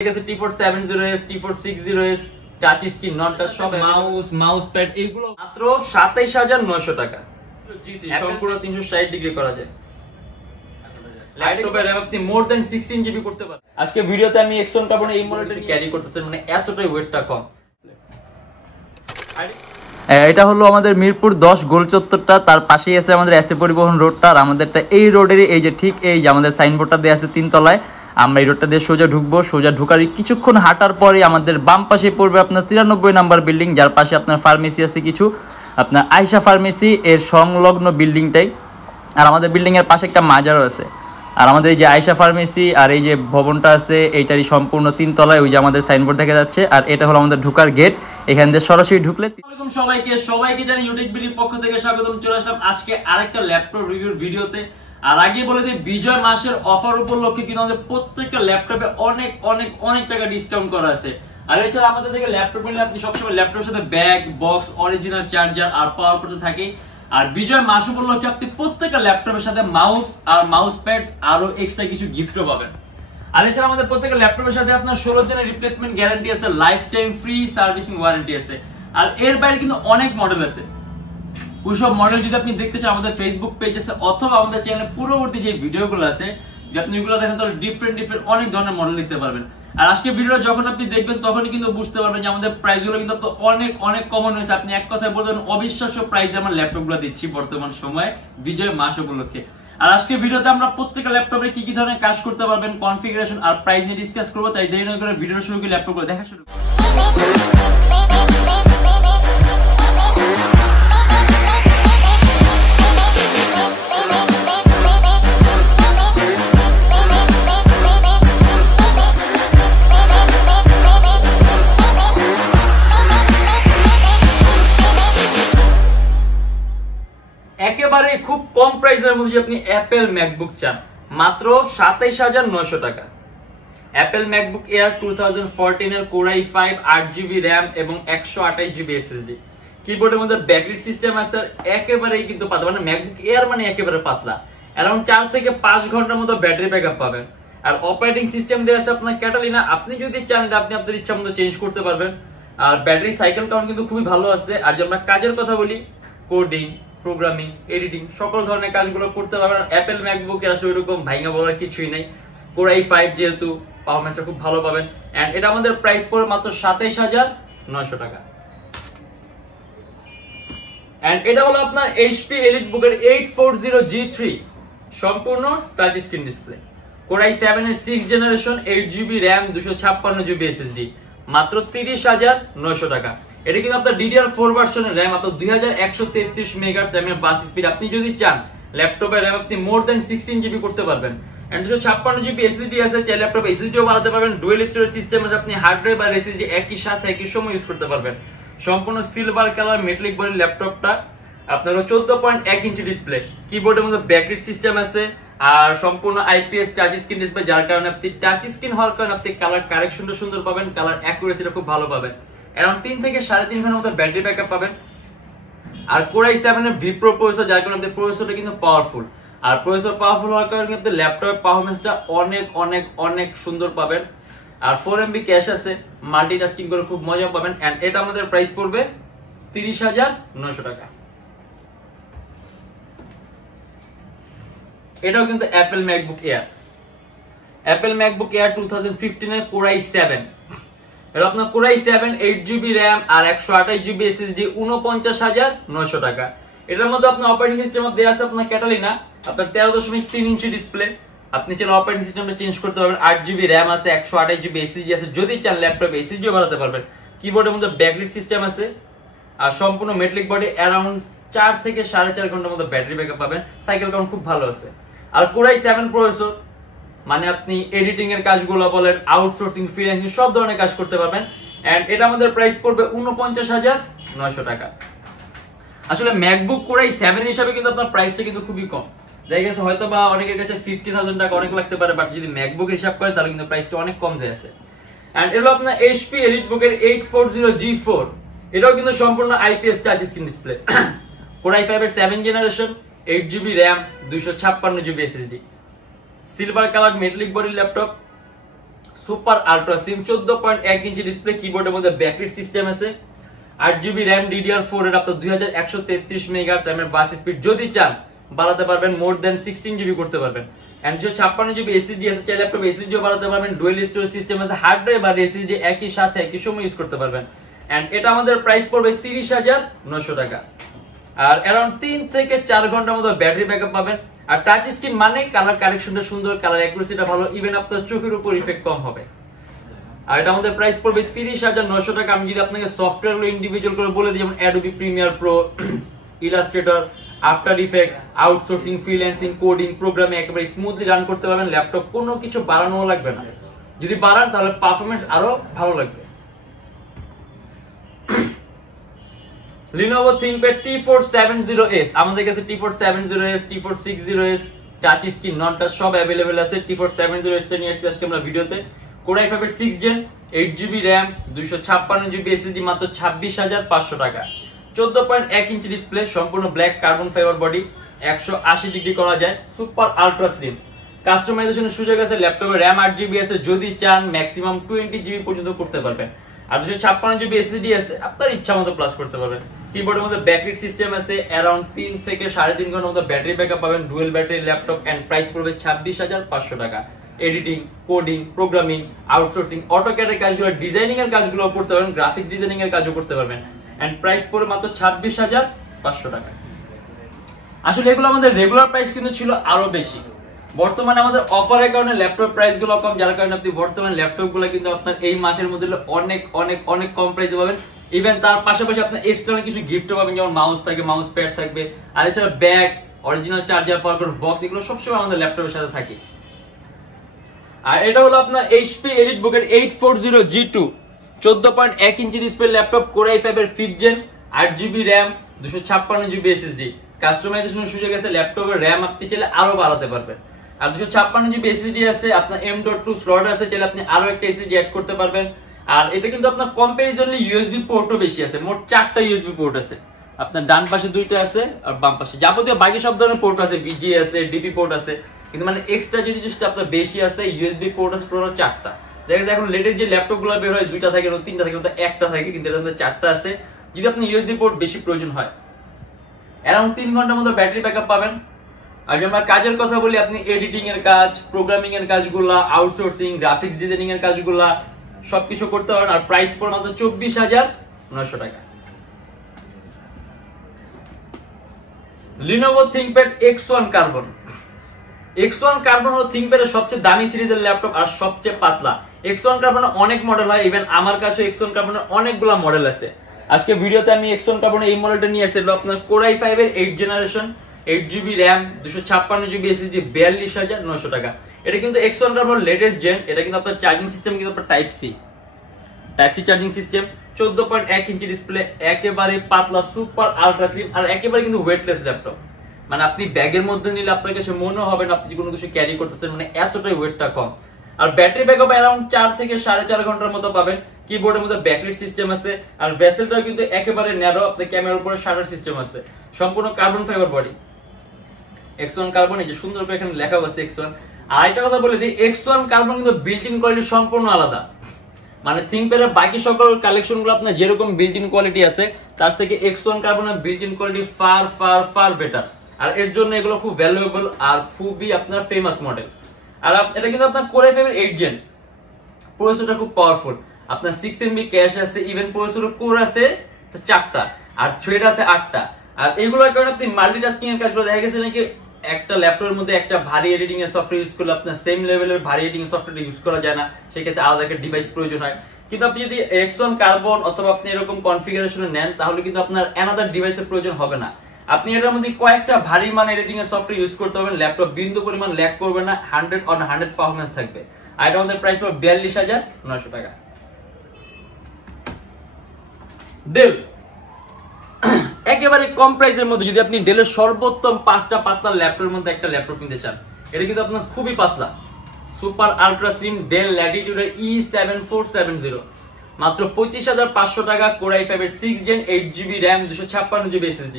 T470S, T460S, touch screen, নন touch সব, mouse pad, এইগুলো মাত্র 27900 টাকা। সম্পূর্ণ 360 ডিগ্রি করা যায়। ল্যাপটপে RAM আপনি মোর দ্যান 16 জিবি করতে পারেন। আজকে ভিডিওতে আমি এক্সন কার্বন এই মডেলটা ক্যারি করতেছেন, মানে এতটাই ওয়েটটা কম। এটা হলো আমাদের মিরপুর 10 গোল চত্বরটা, তার পাশেই আছে আমাদের এসএ পরিবহন রোডটা, আর আমাদেরটা এই রোডেরই এই যে ঠিক এই যে আমাদের সাইনবোর্ডটা দেওয়া আছে 3 তলায়। আমরা এই রোডটা দিয়ে সোজা ঢুকবো, সোজা ঢুকার কিছুক্ষণ হাঁটার পরে আমাদের বাম পাশে পড়বে আপনার 93 নাম্বার বিল্ডিং, যার পাশে আপনার ফার্মেসি আছে কিছু, আপনার আয়শা ফার্মেসি এর সংলগ্ন বিল্ডিংটাই। আর আমাদের বিল্ডিং এর পাশে একটা মাজারও আছে। আর আমাদের এই যে আয়শা ফার্মেসি আর এই যে ভবনটা আছে এইটারই সম্পূর্ণ 3 তলায়, ওই যে আমাদের সাইনবোর্ড দেখা যাচ্ছে। আর এটা হলো আমাদের ঢোকার গেট, এখান দিয়ে সরাসরি ঢুকলে। সবাইকে জানি ইউটেকবিডির পক্ষ থেকে স্বাগতম। চলে আসলাম আজকে আরেকটা ল্যাপটপ রিভিউর ভিডিওতে। আর আগে বলে যে বিজয় মাসের অফার উপলক্ষে কিন্তু আমাদের প্রত্যেকটা ল্যাপটপে অনেক টাকা ডিসকাউন্ট করা আছে। আর এছাড়া আমাদের থেকে ল্যাপটপ নিলে আপনি সবসময় ল্যাপটপের সাথে ব্যাগ, বক্স, অরিজিনাল চার্জার আর পাওয়ার করতে থাকে। আর বিজয় মাস উপলক্ষে আপনি প্রত্যেকটা ল্যাপটপের সাথে মাউস আর মাউস প্যাড আরো এক্সট্রা কিছু গিফটও পাবেন। আর এছাড়া আমাদের প্রত্যেকটা ল্যাপটপের সাথে আপনার 16 দিনের রিপ্লেসমেন্ট গ্যারান্টি আছে, life time free servicing warranty আছে। আর এর বাইরে কিন্তু অনেক মডেল আছে। ওইসব মডেল যদি আপনি দেখতে চান আমাদের ফেসবুক পেজ আছে, অথবা আমাদের চ্যানেলে পূর্ববর্তী যে ভিডিওগুলো আছে যে আপনি ওইগুলো দেখেন, তাহলে ডিফারেন্ট অনেক ধরনের মডেল দেখতে পারবেন। আর আজকে ভিডিওটা যখন আপনি দেখবেন তখনই কিন্তু বুঝতে পারবেন যে আমাদের প্রাইসগুলো কিন্তু অনেক কমন হয়েছে। আপনি এক কথায় বলবেন অবিশ্বাস্য প্রাইসে আমরা ল্যাপটপগুলো দিচ্ছি বর্তমান সময়ে বিজয় মাস উপলক্ষে। আর আজকে ভিডিওতে আমরা প্রত্যেকটা ল্যাপটপে কি ধরনের কাজ করতে পারবেন, কনফিগারেশন আর প্রাইস নিয়ে ডিসকাস করবো। তাই দেরি না করে ভিডিও শুরু করে ল্যাপটপগুলো দেখা শুরু করব। একেবারে খুব কম প্রাইসের মধ্যে আপনি অ্যাপেল ম্যাকবুক চান, মাত্র 27900 টাকা। অ্যাপেল ম্যাকবুক এয়ার 2014 এর কোর i5 8GB RAM এবং 128GB SSD। কিবোর্ডের মধ্যে ব্যাকলিট সিস্টেম আছে, একেবারেই কিন্তু পাতলা, মানে ম্যাকবুক এয়ার মানে একেবারে পাতলা। অ্যারাউন্ড 4 থেকে 5 ঘন্টার মতো ব্যাটারি ব্যাকআপ পাবেন। আর অপারেটিং সিস্টেম দেওয়া আছে আপনার ক্যাটালিনা, আপনি যদি চান এটা আপনি আপনার ইচ্ছা মতো চেঞ্জ করতে পারবেন। আর ব্যাটারি সাইকেল কাউন্ট কিন্তু খুবই ভালো আছে। আর যে আমরা কাজের কথা বলি, কোডিং, প্রোগ্রামিং, এডিটিং সকল ধরনের কাজগুলো করতে পারবেন। অ্যাপেল ম্যাকবুক এর আসলে ওইরকম ভাঙা বলার কিছুই নাই। কোর i5 যেহেতু পারফরম্যান্সটা খুব ভালো পাবেন। এন্ড এটা আমাদের প্রাইস পড়ে মাত্র 27900 টাকা। এন্ড এটা হলো আপনার HP EliteBook এর 840G3 সম্পূর্ণ touch screen display, core i7 এর 6th generation, 8GB RAM, 256GB SSD, মাত্র 30900 টাকা। এটা কিন্তু আপনার DDR4 ভার্সনের RAM, আপনার 2133 মেগাহার্টজ RAM এর বাস স্পিড। আপনি যদি চান ল্যাপটপের RAM আপনি মোর দ্যান 16 জিবি করতে পারবেন। এন্ড 256GB SSD আছে, চাইলে ল্যাপটপে SSDও বাড়াতে পারবেন। ডুয়াল স্টোরেজ সিস্টেম আছে, আপনি হার্ড ড্রাইভ আর SSD একই সাথে একই সময় ইউজ করতে পারবেন। সম্পূর্ণ সিলভার কালার মেটালিক বডির ল্যাপটপটা, আপনার 14.1 ইঞ্চি ডিসপ্লে, কিবোর্ডের মধ্যে ব্যাকলিট সিস্টেম আছে, আর সম্পূর্ণ IPS টাচ স্ক্রিন ডিসপ্লে, যার কারণে আপনি টাচ স্ক্রিন হওয়ার কারণে আপনি কালার কারেকশনটা সুন্দর পাবেন, কালার অ্যাকুরেসিটা খুব ভালো পাবেন। অ্যারাউন্ড 3 থেকে 3.5 ঘন্টার মতো ব্যাটারি ব্যাকআপ পাবেন। আর কোর i7 এর Vpro প্রসেসর, যার কারণে আপনার প্রসেসরটা কিন্তু পাওয়ারফুল। আর প্রসেসর পাওয়ারফুল হওয়ার কারণে কিন্তু ল্যাপটপের পারফরম্যান্সটা অনেক সুন্দর পাবেন। আর 4MB ক্যাশ আছে, মাল্টিটাস্কিং করে খুব মজা পাবেন। এন্ড এটা আমাদের প্রাইস পড়বে 30900 টাকা। এটাও কিন্তু Apple MacBook air, Apple MacBook air 2015 এর কোর i7। এটা আপনার কোর i7 8GB RAM আর 128GB SSD, 49900 টাকা। এটার মধ্যে আপনার অপারেটিং সিস্টেম দেওয়া আছে আপনার ক্যাটালিনা, আপনার 13.3 ইঞ্চি ডিসপ্লে, আপনি চাইলে অপারেটিং সিস্টেমটা চেঞ্জ করতে পারবেন। 8GB RAM আছে, 128GB SSD আছে, যদি চান ল্যাপটপে SSDও বাড়াতে পারবেন। কিবোর্ডের মধ্যে ব্যাকলিট সিস্টেম আছে, আর সম্পূর্ণ মেটালিক বডি, অ্যারাউন্ড 4 থেকে 4.5 ঘন্টার মতো ব্যাটারি ব্যাকআপ পাবেন। সাইকেল কাউন্ট খুব ভালো আছে। আর কোর i7 প্রসেসর, মানে আপনি এডিটিং এর কাজগুলো বলেন, আউটসোর্সিং, ফ্রিল্যান্সিং সব ধরনের কাজ করতে পারবেন। এন্ড এটা আমাদের প্রাইস পড়বে 49900 টাকা। আসলে ম্যাকবুক কোর i7 হিসাবে কিন্তু আপনার প্রাইসটা কিন্তু খুবই কম। দেখা গেছে হয়তো বা অনেকের কাছে 50000 টাকা অনেক লাগতে পারে, বাট যদি ম্যাকবুক হিসাব করে তাহলে কিন্তু প্রাইসটা অনেক কম দেয়া আছে। এন্ড এটা আপনার HP EliteBook এর 840G4, এটাও কিন্তু সম্পূর্ণ IPS touch screen display, core i5 এর 7th generation, 8GB RAM, 256GB SSD, silver colour metallic body laptop, super ultra slim 14.1 inch display, কিবোর্ডের মধ্যে ব্যাকলিট সিস্টেম আছে, 8GB RAM DDR4 এর আপনার 2133 মেগাহার্টজ এর বাস স্পিড, যদি চান বাড়াতে পারবেন, মোর দেন 16GB করতে পারবেন। এন্ড 56GB SSD আছে, চাইলে ল্যাপটপ SSDও বাড়াতে পারবেন, ডুয়াল স্টোরেজ সিস্টেম আছে, হার্ড ড্রাইভ আর SSD একই সাথে একই সময় ইউজ করতে পারবেন। এন্ড এটা আমাদের প্রাইস পড়বে 30,900 টাকা। আর अराउंड 3 থেকে 4 ঘন্টার মতো ব্যাটারি ব্যাকআপ পাবেন। আর টাচ স্ক্রিন মানে কালার কারেকশনটা সুন্দর, কালার অ্যাকুরেসিটা ভালো, ইভেন আপনার চোখের উপর ইফেক্ট কম হবে। আর এটা আমাদের প্রাইস পড়বে 30,900 টাকা। আমি যদি আপনাকে সফটওয়্যারগুলো ইন্ডিভিজুয়াল করে বলে দিই, যেমন Adobe Premiere Pro, Illustrator, after effect, outsourcing, freelancing, coding, প্রোগ্রামে একেবারে স্মুথলি রান করতে পারবেন। ল্যাপটপ কোনো কিছু বাড়ানোও লাগবে না, যদি বাড়ান তাহলে পারফরমেন্স আরো ভালো লাগবে। Lenovo ThinkPad T470S, আমাদের কাছে T470S, T460S, টাচ স্ক্রিন, নন টাচ সব अवेलेबल আছে। T470S এর নিয়ে আসছি আজকে আমরা ভিডিওতে। Core i5 এর 6 Gen, 8GB RAM, 256GB SSD, মাত্র 26,500 টাকা। 14.1 ইঞ্চি ডিসপ্লে, সম্পূর্ণ black carbon fibre body, 180 degree করা যায়, সুপার আলট্রা স্লিম। কাস্টমাইজেশনের সুযোগ আছে, ল্যাপটপে RAM 8GB আছে, যদি চান ম্যাক্সিমাম 20GB পর্যন্ত করতে পারবেন। আর 256GB SSD আছে, আপনার ইচ্ছা মতো প্লাস করতে পারবেন। কিবোর্ডের মধ্যে ব্যাকলিট সিস্টেম আছে, अराउंड 3 থেকে 3.5 ঘন্টার মতো ব্যাটারি ব্যাকআপ পাবেন। Dual battery laptop and price পড়বে 26,500 টাকা। এডিটিং, কোডিং, প্রোগ্রামিং, আউটসোর্সিং, অটোক্যাডের কাজগুলো, ডিজাইনিং এর কাজগুলো করতে পারবেন, গ্রাফিক্স ডিজাইনিং এর কাজও করতে পারবেন। এন্ড প্রাইস পড়বে মাত্র 26,500 টাকা। আসলে এগুলো আমাদের রেগুলার প্রাইস কিন্তু ছিল আরো বেশি। বর্তমানে আমাদের অফারের কারণে ল্যাপটপ প্রাইস গুলো কম, যার কারণে আপনি বর্তমানে ল্যাপটপ গুলো কিন্তু আপনার এই মাসের মধ্যে অনেক অনেক অনেক কম প্রাইসে পাবেন। ইভেন তার পাশাপাশি আপনার এক্সট্রা কিছু গিফটও পাবেন, যেমন মাউস থাকে, মাউস প্যাড থাকবে, আর এছাড়া bag, original charger, power cord box, এগুলো সবসময় আমাদের ল্যাপটপের সাথে থাকে। আর এটা হলো আপনার HP EliteBook এর 840G2, 14.1 inch display laptop, Core i5 এর 5th Gen, 8GB RAM, 256GB SSD। কাস্টমাইজেশনের সুযোগ আছে, ল্যাপটপের RAM আপনি চাইলে আরো বাড়াতে পারবেন। আর 256GB SSD আছে, আপনার M.2 স্লট আছে, চাইলে আপনি আরো একটা SSD অ্যাড করতে পারবেন। আর এটা কিন্তু আপনার কম্পারিজনলি USB পোর্টও বেশি আছে, মোট 4টা USB পোর্ট আছে। আপনার ডান পাশে 2টা আছে আর বাম পাশে যাবতীয় বাকি সব ধরনের পোর্ট আছে, VGA আছে, DP পোর্ট আছে, কিন্তু মানে এক্সট্রা যে জিনিসটা আপনার বেশি আছে, USB পোর্ট আছে টোটাল 4টা। দেখা যায় এখন লেটেস্ট যে ল্যাপটপ গুলো বের হয় 2টা থাকে, 3টা থাকে, 1টা থাকে, কিন্তু এর মধ্যে 4টা আছে। যদি আপনি USB পোর্ট বেশি প্রয়োজন হয়, अराउंड 3 ঘন্টার মতো ব্যাটারি ব্যাকআপ পাবেন। আর আমরা কাজের কথা বলি, আপনি এডিটিং এর কাজ, প্রোগ্রামিং এর কাজগুলা, আউটসোর্সিং, গ্রাফিক্স ডিজাইনিং এর কাজগুলা সবকিছু করতে পারেন। আর প্রাইস পড়ে মাত্র 24,900 টাকা। Lenovo ThinkPad X1 carbon. X1 carbon হলো ThinkPad এর সবচেয়ে দামি সিরিজের ল্যাপটপ আর সবচেয়ে পাতলা। X1 কার্বনের অনেক মডেল হয়, ইভেন আমার কাছে X1 কার্বনের অনেকগুলা মডেল আছে। আজকে ভিডিওতে আমি X1 কার্বনের এই মডেলটা নিয়ে আসছি, আপনার Core i5 এর 8th generation, 8GB RAM, 256GB SSD, 42,900 টাকা। এটা কিন্তু X1 কার্বন লেটেস্ট জেন। এটা কিন্তু আপনার চার্জিং সিস্টেম কিন্তু আপনার type C charging system, 14.1 inch display, একেবারে পাতলা, সুপার আলট্রা স্লিম, আর একেবারে কিন্তু ওয়েটলেস ল্যাপটপ। মানে আপনি ব্যাগের মধ্যে নিলে আপনার কাছে মনে হবে না আপনি কোনো কিছু ক্যারি করতেছেন, মানে এতটাই ওয়েটটা কম। আর ব্যাটারি ব্যাকআপ अराउंड 4 থেকে 4.5 ঘন্টার মতো পাবেন। কিবোর্ডের মধ্যে ব্যাকলিট সিস্টেম আছে, আর ভেসেলটাও কিন্তু একেবারে ন্যারো, আপনার ক্যামেরার উপরে শাটার সিস্টেম আছে, সম্পূর্ণ carbon fibre body. X1 carbon, এই যে সুন্দর করে এখানে লেখা আছে X1। আর একটা কথা বলে দিই, X1 কার্বন কিন্তু বিল্ট ইন কোয়ালিটি সম্পূর্ণ আলাদা। মানে ThinkPad এর বাকি সকল কালেকশনগুলো আপনার যেরকম বিল্ট ইন কোয়ালিটি আছে, তার থেকে X1 কার্বনের built in quality far far far better. আর এর জন্য এগুলো খুব ভ্যালুয়েবল আর খুবই আপনার ফেমাস মডেল। আর এটা কিন্তু আপনার Core i5 এর 8th Gen, প্রসেসরটা খুব পাওয়ারফুল। আপনার 6MB ক্যাশ আছে, ইভেন প্রসেসরের কোর আছে 4টা, আর থ্রেড আছে 8টা। আর এইগুলোর কারণে আপনি মাল্টিটাস্কিং এর কাজগুলো দেখা গেছে নাকি একটা ল্যাপটপের মধ্যে একটা ভারী এডিটিং এর সফটওয়্যার ইউজ করলে আপনার সেম লেভেলের ভারী এডিটিং সফটওয়্যার ইউজ করা যায় না, সেক্ষেত্রে আলাদা একটা ডিভাইস প্রয়োজন হয়। কিন্তু আপনি যদি X1 কার্বন অথবা আপনি এরকম কনফিগারেশনে নেন, তাহলে কিন্তু আপনার অ্যানাদার ডিভাইসের প্রয়োজন হবে না। আপনি এটার মধ্যে কয়েকটা ভারী মান এডিটিং এর সফটওয়্যার ইউজ করতে পারবেন, ল্যাপটপ বিন্দু পরিমাণ ল্যাগ করবে না, 100 পারফরম্যান্স থাকবে। আর এটা আমাদের প্রাইস পড়বে 42,900 টাকা। ডেল, একেবারে কম প্রাইসের মধ্যে যদি আপনি ডেলের সর্বোত্তম 5টা পাতলা ল্যাপটপের মধ্যে একটা ল্যাপটপ কিনতে চান, এটা কিন্তু আপনার খুবই পাতলা, সুপার আলট্রা স্লিম ডেল ল্যাটিটিউডের E7470, মাত্র 25,500 টাকা। Core i5 এর 6th Gen, 8GB RAM, 256GB SSD,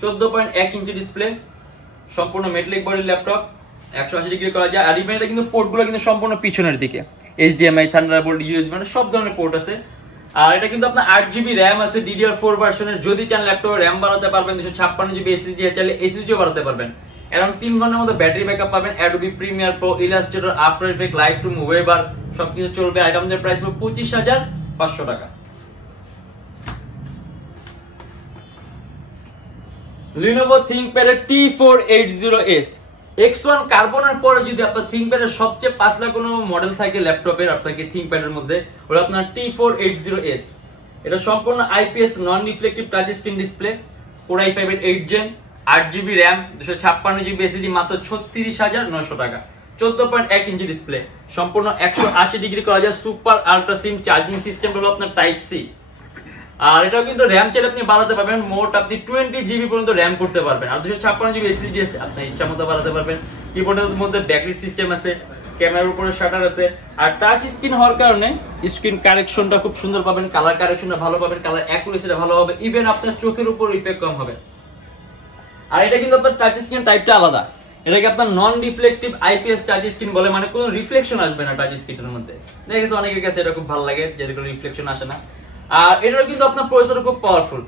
14.1 inch display, সম্পূর্ণ মেটালিক বডির ল্যাপটপ, 180 ডিগ্রি করা যায়। আর ইভেন এটা কিন্তু পোর্টগুলো কিন্তু সম্পূর্ণ পিছনের দিকে, HDMI, থান্ডারবোল্ট, USB মানে সব ধরনের পোর্ট আছে। আর এটা কিন্তু আপনার 8GB RAM আছে DDR4 ভার্সনের। যদি চান ল্যাপটপে RAM বাড়াতে পারবেন, 256GB SSD চাইলে SSD বাড়াতে পারবেন। অ্যারাউন্ড 3 ঘন্টার মতো ব্যাটারি ব্যাকআপ পাবেন। Adobe Premiere Pro, Illustrator, After Effects, Lightroom, Weber সবকিছু চলবে। আর এটা আমাদের প্রাইস হবে 25,500 টাকা। Lenovo ThinkPad T480S X1 কার্বনের পরে যদি আপনার ThinkPad এর সবচেয়ে পাতলা কোনো মডেল থাকে ল্যাপটপের আপনাকে ThinkPad এর মধ্যে, ওটা আপনার T480S। এটা সম্পূর্ণ IPS non reflective touch screen display, Core i5 এর 8 gen, 8GB RAM, 256GB SSD, মাত্র 36,900 টাকা। 14.1 ইঞ্চি ডিসপ্লে, সম্পূর্ণ 180 ডিগ্রি করা যায়, super ultra slim charging system হলো আপনার টাইপ সি। আর এটাও কিন্তু র্যাম চাইলে আপনি বাড়াতে পারবেন, মোট আপনি 20GB পর্যন্ত র্যাম করতে পারবেন। আর 256GB SSD আছে, আপনি ইচ্ছা মতো বাড়াতে পারবেন। কিবোর্ডের মধ্যে ব্যাকলাইট সিস্টেম আছে, ক্যামেরার উপরে শাটার আছে। আর টাচ স্ক্রিন হওয়ার কারণে স্ক্রিন কারেকশনটা খুব সুন্দর পাবেন, কালার কারেকশনটা ভালো পাবেন, কালার অ্যাকুরেসিটা ভালো হবে, ইভেন আপনার চোখের উপর ইফেক্ট কম হবে। আর এটা কিন্তু আপনার টাচ স্ক্রিন টাইপটা আলাদা, এটাকে আপনার নন রিফ্লেক্টিভ IPS টাচ স্ক্রিন বলে, মানে কোনো রিফ্লেকশন আসবে না টাচ স্ক্রিনের মধ্যে। দেখা গেছে অনেকের কাছে এটা খুব ভালো লাগে, যেটা কোনো রিফ্লেকশন আসে না। আর এটার কিন্তু আপনার প্রসেসর খুব পাওয়ারফুল,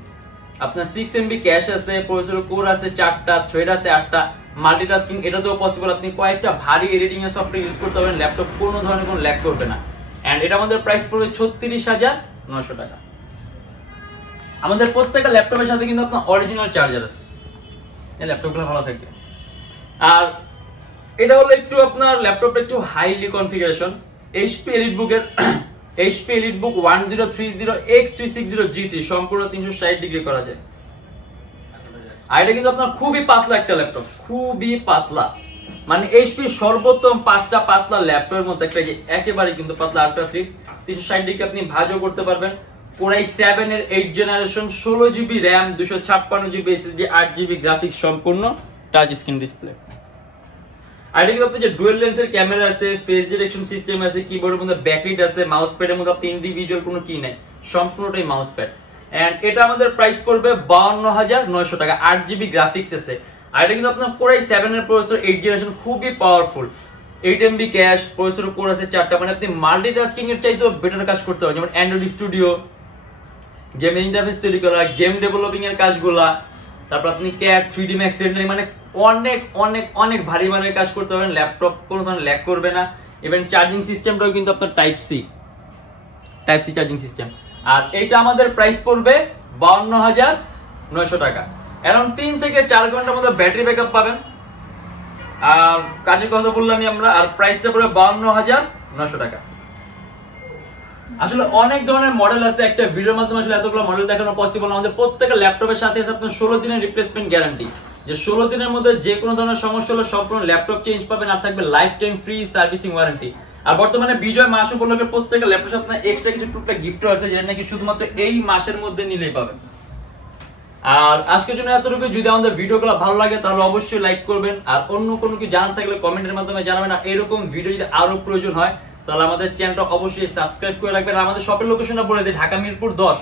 আপনার 6MB ক্যাশ আছে, প্রসেসর কোর আছে 4টা, থ্রেড আছে 8টা, মাল্টিটাস্কিং এটাতেও পসিবল। আপনি কয়েকটা ভারী এডিটিং এর সফটওয়্যার ইউজ করতে পারবেন, ল্যাপটপ কোনো ধরনের কোনো ল্যাগ করবে না। এন্ড এটা আমাদের প্রাইস পড়বে 36,900 টাকা। আমাদের প্রত্যেকটা ল্যাপটপের সাথে কিন্তু আপনার অরিজিনাল চার্জার আছে, এই ল্যাপটপগুলো ভালো থাকবে। আর এটা হলো একটু আপনার ল্যাপটপটা একটু highly configuration, HP EliteBook 1030X360G3, সম্পূর্ণ 360 ডিগ্রি করা যায়। আর এটা কিন্তু আপনার খুবই পাতলা একটা ল্যাপটপ, খুবই পাতলা, মানে HP সর্বোত্তম 5টা পাতলা ল্যাপটপের মধ্যে একটা, একেবারে কিন্তু পাতলা আল্ট্রা স্লিম, 360 ডিগ্রি আপনি ভাঁজও করতে পারবেন। Core i7 এর 8 generation, 16GB RAM, 256GB SSD, 8GB graphics, সম্পূর্ণ টাচ স্ক্রিন ডিসপ্লে। আর এটা কিন্তু আপনার যে ডুয়াল লেন্সের ক্যামেরা আছে, ফেস ডিটেকশন সিস্টেম আছে, কিবোর্ডের মধ্যে ব্যাকলাইট আছে, মাউস প্যাডের মধ্যে আপনি ইন্ডিভিজুয়াল কোনো কি নাই, সম্পূর্ণটাই মাউস প্যাড। এন্ড এটা আমাদের প্রাইস পড়বে 52,900 টাকা। 8GB গ্রাফিক্স আছে। আর এটা কিন্তু আপনার Core i7 এর প্রসেসর, 8 জেনারেশন, খুবই powerful, 8MB cash, processor core আছে 4টা, মানে আপনি মাল্টিটাস্কিং এর চাইতেও বেটার কাজ করতে পারবেন, যেমন অ্যান্ড্রয়েড স্টুডিও, গেম ইন্টারফেস তৈরি করা, গেম ডেভেলপিং এর কাজগুলা, তারপর আপনি ক্যাট 3D Max রেন্ডারিং, মানে অনেক অনেক অনেক ভারী মানের কাজ করতে পারবেন, ল্যাপটপ কোনো ধরনের ল্যাগ করবে না। ইভেন চার্জিং সিস্টেমটাও কিন্তু আপনার টাইপ সি চার্জিং সিস্টেম। আর এইটা আমাদের প্রাইস পড়বে 52,900 টাকা। অ্যারাউন্ড 3 থেকে 4 ঘন্টার মধ্যে ব্যাটারি ব্যাকআপ পাবেন। আর কাজের কথা বললামই আমরা, আর প্রাইসটা পড়বে 52,900 টাকা। আসলে অনেক ধরনের মডেল আছে, একটা ভিডিওর মাধ্যমে আসলে এতগুলো মডেল দেখানো পসিবল। আমাদের প্রত্যেকটা ল্যাপটপের সাথে আছে আপনার 16 দিনের রিপ্লেসমেন্ট গ্যারান্টি, যে 16 দিনের মধ্যে যে কোনো ধরনের সমস্যা হলে সম্পূর্ণ ল্যাপটপ চেঞ্জ পাবেন, আর থাকবে lifetime free servicing warranty. আর বর্তমানে বিজয় মাস উপলক্ষে প্রত্যেকটা ল্যাপটপ আপনার এক্সট্রা কিছু টুকটাক গিফটও আছে, যেটা নাকি শুধুমাত্র এই মাসের মধ্যে নিলেই পাবেন। আর আজকের জন্য এতটুকু। যদি আমাদের ভিডিওগুলো ভালো লাগে তাহলে অবশ্যই লাইক করবেন, আর অন্য কোনো কিছু জানার থাকলে কমেন্টের মাধ্যমে জানাবেন। আর এরকম ভিডিও যদি আরো প্রয়োজন হয় তাহলে আমাদের চ্যানেলটা অবশ্যই সাবস্ক্রাইব করে রাখবেন। আর আমাদের শপের লোকেশনটা বলে দিই, ঢাকা মিরপুর 10,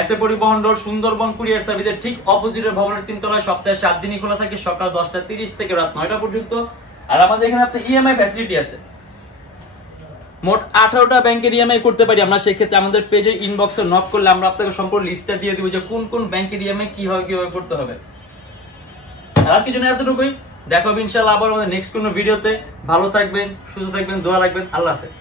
এসএ পরিবহন রোড, সুন্দরবন কুরিয়ার সার্ভিসের ঠিক অপোজিটের ভবনের 3 তলায়। সপ্তাহে 7 দিনই খোলা থাকে, সকাল 10টা 30 থেকে রাত 9টা পর্যন্ত। আর আমাদের এখানে আপনার ইএমআই ফ্যাসিলিটি আছে, মোট 18টা ব্যাংকের ইএমআই করতে পারি আমরা। সেক্ষেত্রে আমাদের পেজে ইনবক্সে নক করলে আমরা আপনাকে সম্পূর্ণ লিস্টটা দিয়ে দিব, যে কোন কোন ব্যাংকের ইএমআই কিভাবে করতে হবে। আর আজকের জন্য এতটুকুই, দেখা হবে ইনশাআল্লাহ আবার আমাদের নেক্সট কোনো ভিডিওতে। ভালো থাকবেন, সুস্থ থাকবেন, দোয়া রাখবেন। আল্লাহ হাফেজ।